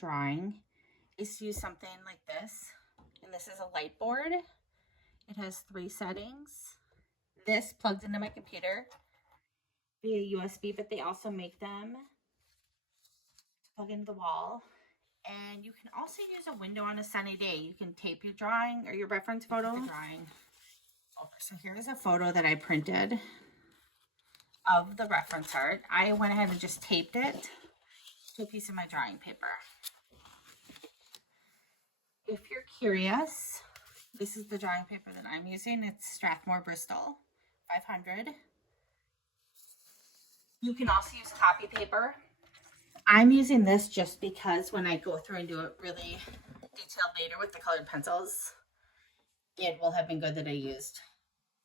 drawing is to use something like this. And this is a light board. It has 3 settings. This plugs into my computer via USB, but they also make them to plug into the wall. And you can also use a window on a sunny day. You can tape your drawing or your reference photo. Drawing over. So here's a photo that I printed of the reference art. I went ahead and just taped it to a piece of my drawing paper. If you're curious, this is the drawing paper that I'm using. It's Strathmore Bristol 500. You can also use copy paper. I'm using this just because when I go through and do it really detailed later with the colored pencils, it will have been good that I used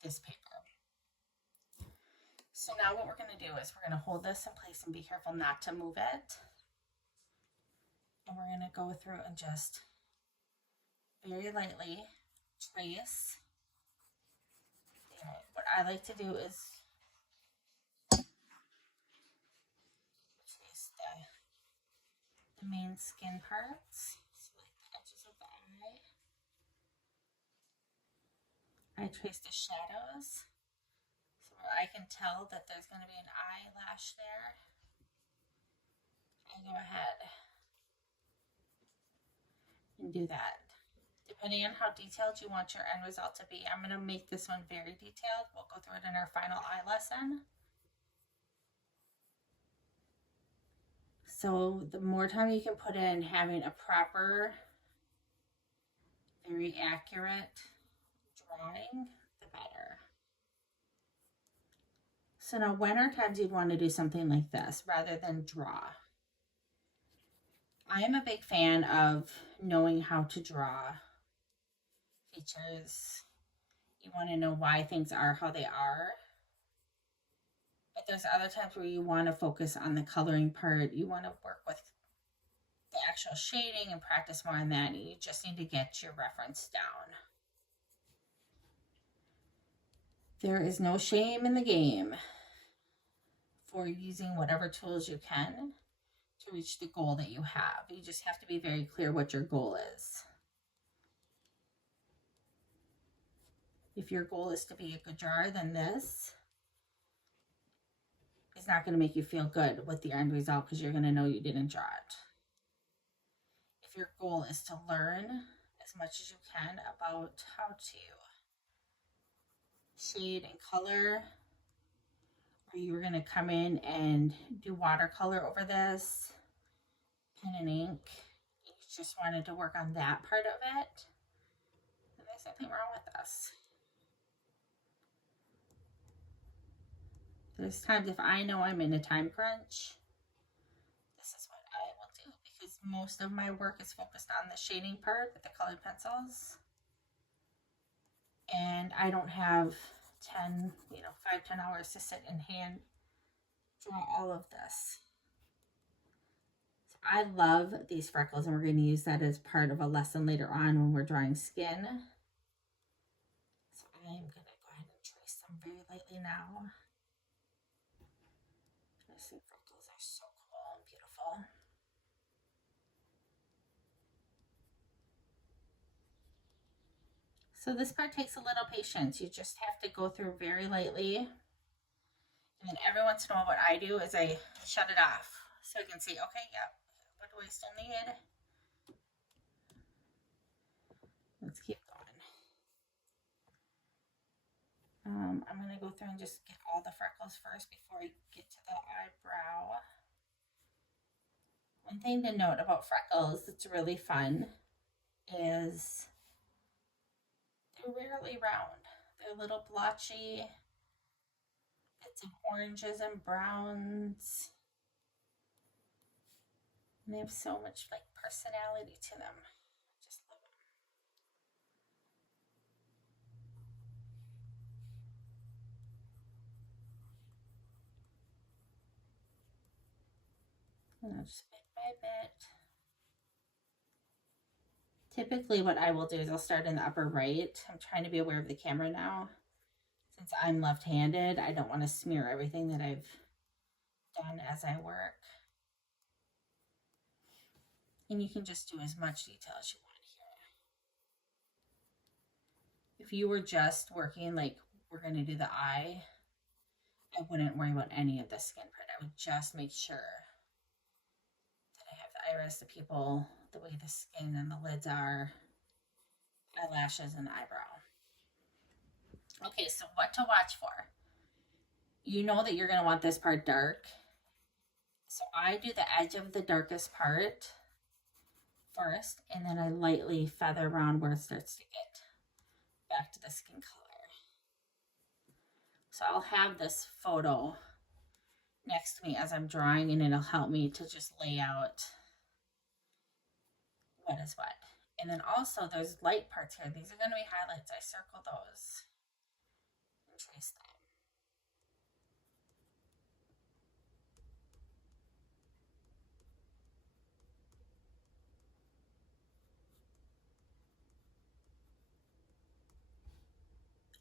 this paper. So now what we're going to do is we're going to hold this in place and be careful not to move it. And we're going to go through and just very lightly trace. What I like to do is trace the main skin parts, so like the edges of the eye. I trace the shadows, so I can tell that there's going to be an eyelash there. I go ahead and do that. Depending on how detailed you want your end result to be, I'm going to make this one very detailed. We'll go through it in our final eye lesson. So the more time you can put in having a proper, very accurate drawing, the better. So now when are times you'd want to do something like this rather than draw? I am a big fan of knowing how to draw features. You want to know why things are how they are. But there's other times where you want to focus on the coloring part. You want to work with the actual shading and practice more on that. And you just need to get your reference down. There is no shame in the game for using whatever tools you can to reach the goal that you have. You just have to be very clear what your goal is. If your goal is to be a good drawer, then this is not going to make you feel good with the end result because you're going to know you didn't draw it. If your goal is to learn as much as you can about how to shade and color, or you're going to come in and do watercolor over this, pen and ink, you just wanted to work on that part of it, then there's nothing wrong with this. There's times if I know I'm in a time crunch, this is what I will do because most of my work is focused on the shading part with the colored pencils. And I don't have 5-10 hours to sit and hand draw all of this. So I love these freckles, and we're going to use that as part of a lesson later on when we're drawing skin. So I'm going to go ahead and trace them very lightly now. These freckles are so cool and beautiful. So this part takes a little patience. You just have to go through very lightly. And then every once in a while what I do is I shut it off so I can see, okay, yeah, what do I still need? Let's keep going. I'm going to go through and just get all the freckles first before I get to the eyebrow. One thing to note about freckles that's really fun is they're rarely round. They're a little blotchy. Bits of oranges and browns. And they have so much personality to them. I just love them. And I'll just bit by bit. Typically what I will do is I'll start in the upper right. I'm trying to be aware of the camera now. Since I'm left-handed, I don't want to smear everything that I've done as I work. And you can just do as much detail as you want here. If you were just working like we're going to do the eye, I wouldn't worry about any of the skin part. I would just make sure that I have the iris, the pupil, the way the skin and the lids are, eyelashes, and eyebrow. Okay, so what to watch for? You know that you're going to want this part dark. So I do the edge of the darkest part first, and then I lightly feather around where it starts to get back to the skin color. So I'll have this photo next to me as I'm drawing, and it'll help me to just lay out what is what. And then also there's light parts here. These are going to be highlights. I circle those and trace them.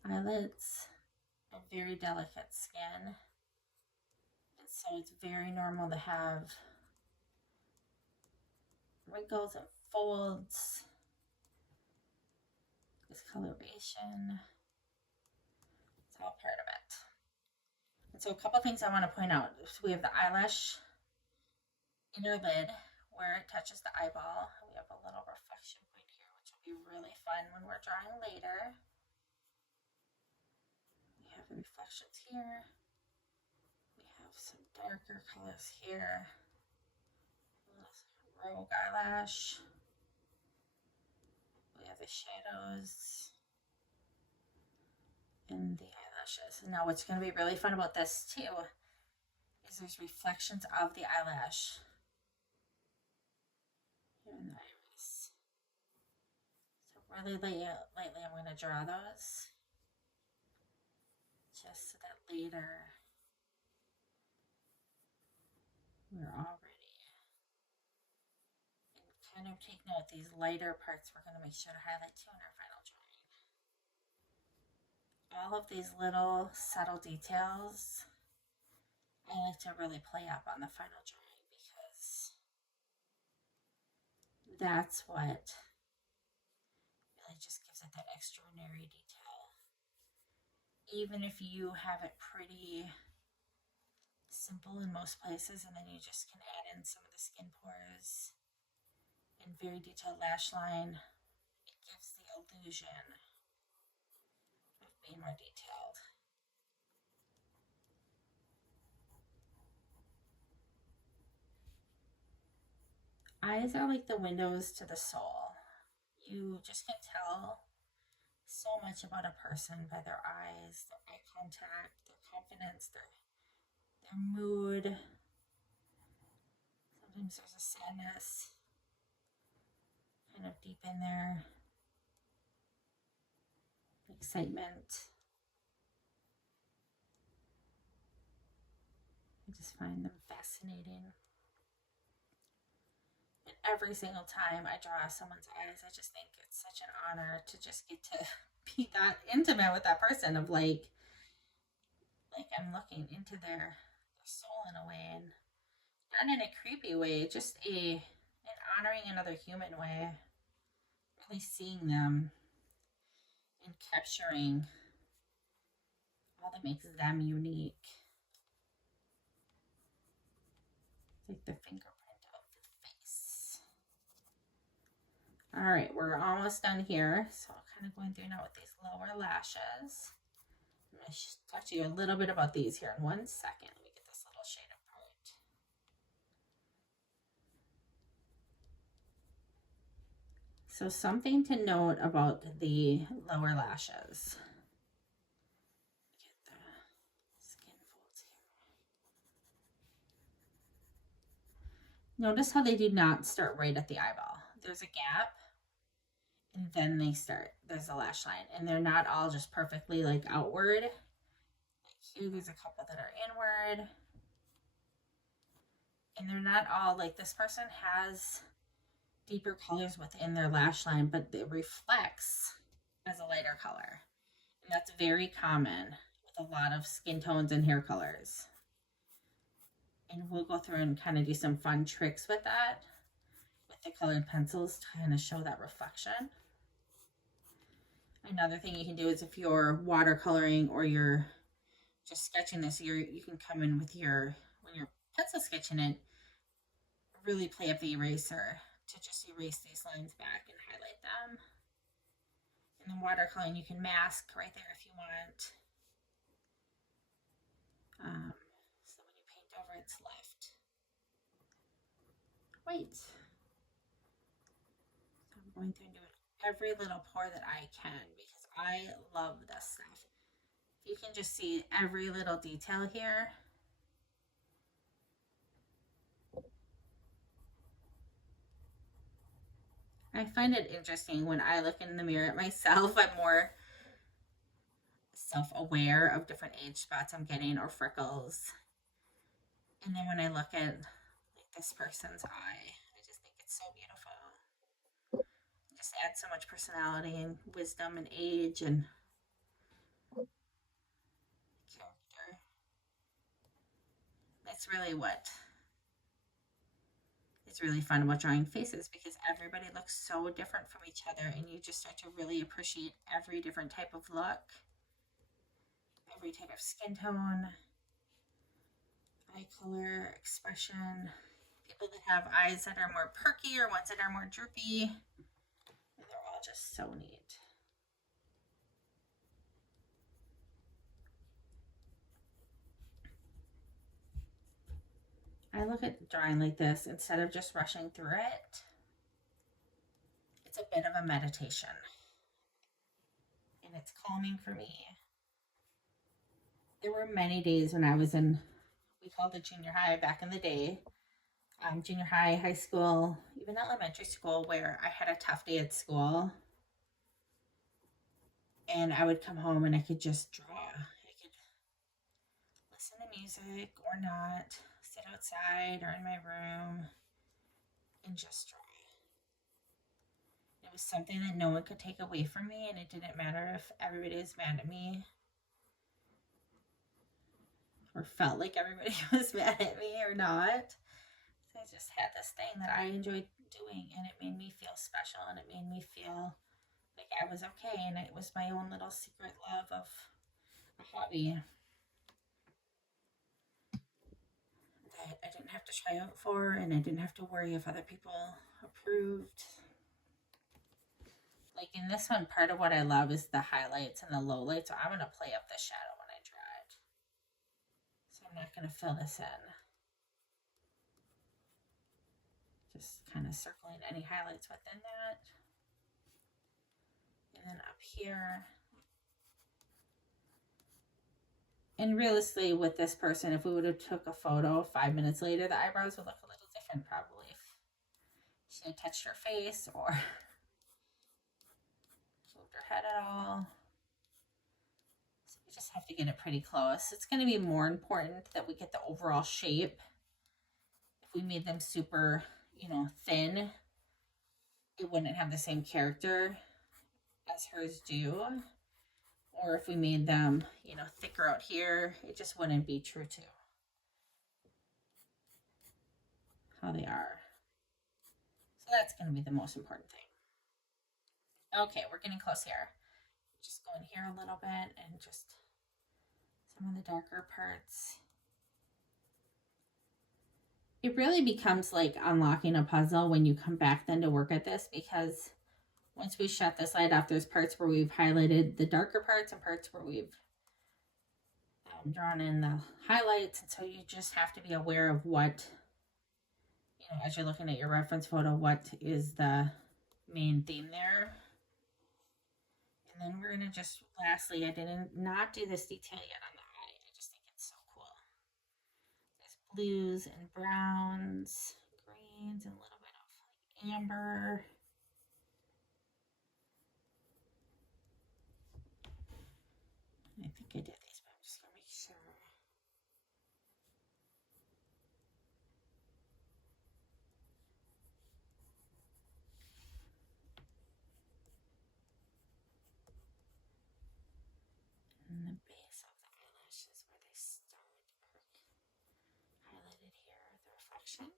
Eyelids are very delicate skin, and so it's very normal to have wrinkles and folds, discoloration. It's all part of it. And so a couple things I want to point out. So we have the eyelash inner lid where it touches the eyeball. We have a little reflection point here, which will be really fun when we're drawing later. We have the reflections here. We have some darker colors here. Rogue eyelash. We have the shadows and the eyelashes. Now what's going to be really fun about this too is there's reflections of the eyelash here in the iris. So really lightly I'm going to draw those just so that later we're all ready. And kind of take note, these lighter parts we're going to make sure to highlight too in our final drawing. All of these little subtle details I like to really play up on the final drawing because that's what really just gives it that extraordinary detail. Even if you have it pretty simple in most places, and then you just can add in some of the skin pores and very detailed lash line, it gives the illusion of being more detailed. Eyes are like the windows to the soul. You just can tell so much about a person by their eyes, their eye contact, their confidence, their mood. Sometimes there's a sadness kind of deep in there, excitement. I just find them fascinating. And every single time I draw someone's eyes, I just think it's such an honor to just get to be that intimate with that person of like I'm looking into their soul in a way, and not in a creepy way, just an honoring another human way. Really seeing them and capturing all that makes them unique. It's like the fingerprint of the face. All right, we're almost done here. So kind of going through now with these lower lashes. I'm going to talk to you a little bit about these here in 1 second. Let me get this little shade apart. So something to note about the lower lashes. Get the skin folds here. Notice how they do not start right at the eyeball. There's a gap, and then they start. There's a lash line, and they're not all just perfectly like outward. Like here, there's a couple that are inward, and they're not all like this person has deeper colors within their lash line, but it reflects as a lighter color. And that's very common with a lot of skin tones and hair colors. And we'll go through and kind of do some fun tricks with that, with the colored pencils to kind of show that reflection. Another thing you can do is if you're watercoloring or you're just sketching this, you can come in with when you're pencil sketching it, really play up the eraser to just erase these lines back and highlight them. And then watercoloring, you can mask right there if you want. So when you paint over, it's left white. So I'm going through and doing every little pore that I can because I love this stuff. You can just see every little detail here. I find it interesting when I look in the mirror at myself, I'm more self-aware of different age spots I'm getting or freckles. And then when I look at like this person's eye, I just think it's so beautiful. It just adds so much personality and wisdom and age and character. That's really what is really fun about drawing faces because everybody looks so different from each other and you just start to really appreciate every different type of look, every type of skin tone, eye color, expression. People that have eyes that are more perky or ones that are more droopy. And they're all just so neat. I look at drawing like this instead of just rushing through it. It's a bit of a meditation. And it's calming for me. There were many days when I was we called it junior high back in the day. Junior high, high school, even elementary school, where I had a tough day at school. And I would come home and I could just draw. I could listen to music or not, sit outside or in my room and just draw. It was something that no one could take away from me, and it didn't matter if everybody was mad at me or felt like everybody was mad at me or not. So I just had this thing that I enjoyed doing, and it made me feel special, and it made me feel like I was okay, and it was my own little secret love of a hobby that I didn't have to try out for, and I didn't have to worry if other people approved. Like in this one, part of what I love is the highlights and the lowlights, so I'm going to play up the shadow when I draw it. So I'm not going to fill this in. Just kind of circling any highlights within that. And then up here. And realistically, with this person, if we would have took a photo 5 minutes later, the eyebrows would look a little different probably. If she had touched her face or moved her head at all. So we just have to get it pretty close. It's going to be more important that we get the overall shape. If we made them super, thin, it wouldn't have the same character as hers do. Or if we made them, thicker out here, it just wouldn't be true to how they are. So that's going to be the most important thing. Okay, we're getting close here. Just go in here a little bit and just some of the darker parts. It really becomes like unlocking a puzzle when you come back then to work at this, because once we shut this light off, there's parts where we've highlighted the darker parts and parts where we've drawn in the highlights. And so you just have to be aware of what, as you're looking at your reference photo, what is the main theme there. And then we're going to just, lastly, I did not do this detail yet on the eye. I just think it's so cool. There's blues and browns, greens, and a little bit of amber. I think I did these, but I'm just going to make sure. And the base of the eyelashes where they start are highlighted here, the reflection.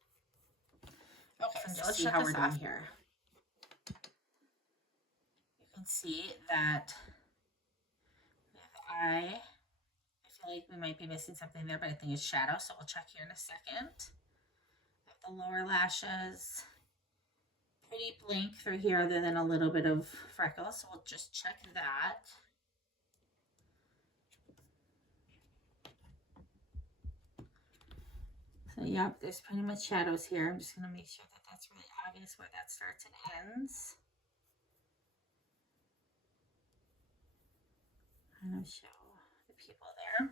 Okay. and just see how we're doing here. You can see that I feel like we might be missing something there, but I think it's shadow, so we'll check here in a second. The lower lashes, pretty blank through here other than a little bit of freckles, so we'll just check that. So yep, there's pretty much shadows here. I'm just going to make sure that that's really obvious where that starts and ends. Kind of show the people there.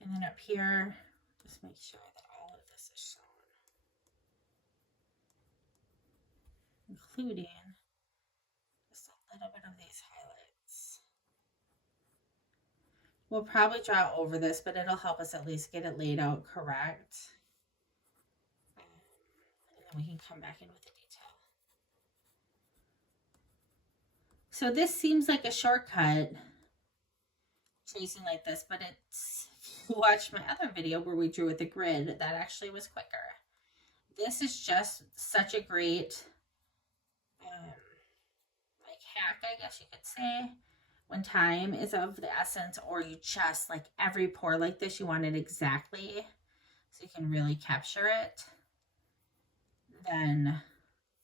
And then up here, just make sure that all of this is shown, including just a little bit of these highlights. We'll probably draw over this, but it'll help us at least get it laid out correct. And then we can come back in with the detail. So this seems like a shortcut, tracing like this, but it's, if you watch my other video where we drew with the grid, that actually was quicker. This is just such a great like hack, I guess you could say, when time is of the essence, or you just like every pore like this, you want it exactly so you can really capture it, then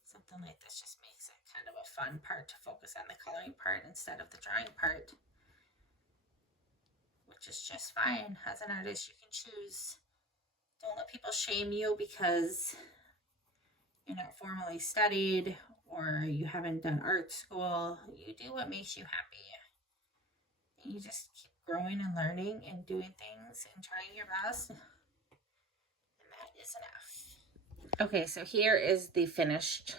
something like this just makes it kind of a fun part to focus on the coloring part instead of the drawing part, which is just fine. As an artist, you can choose. Don't let people shame you because you're not formally studied or you haven't done art school. You do what makes you happy. You just keep growing and learning and doing things and trying your best. And that is enough. Okay, so here is the finished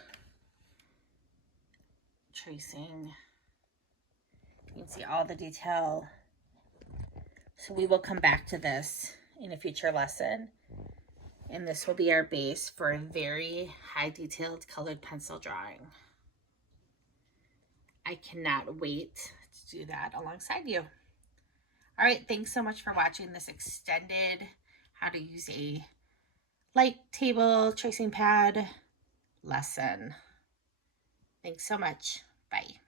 tracing. You can see all the detail. So we will come back to this in a future lesson. And this will be our base for a very high detailed colored pencil drawing. I cannot wait to do that alongside you. All right, thanks so much for watching this extended how to use a light table tracing pad lesson. Thanks so much. Bye.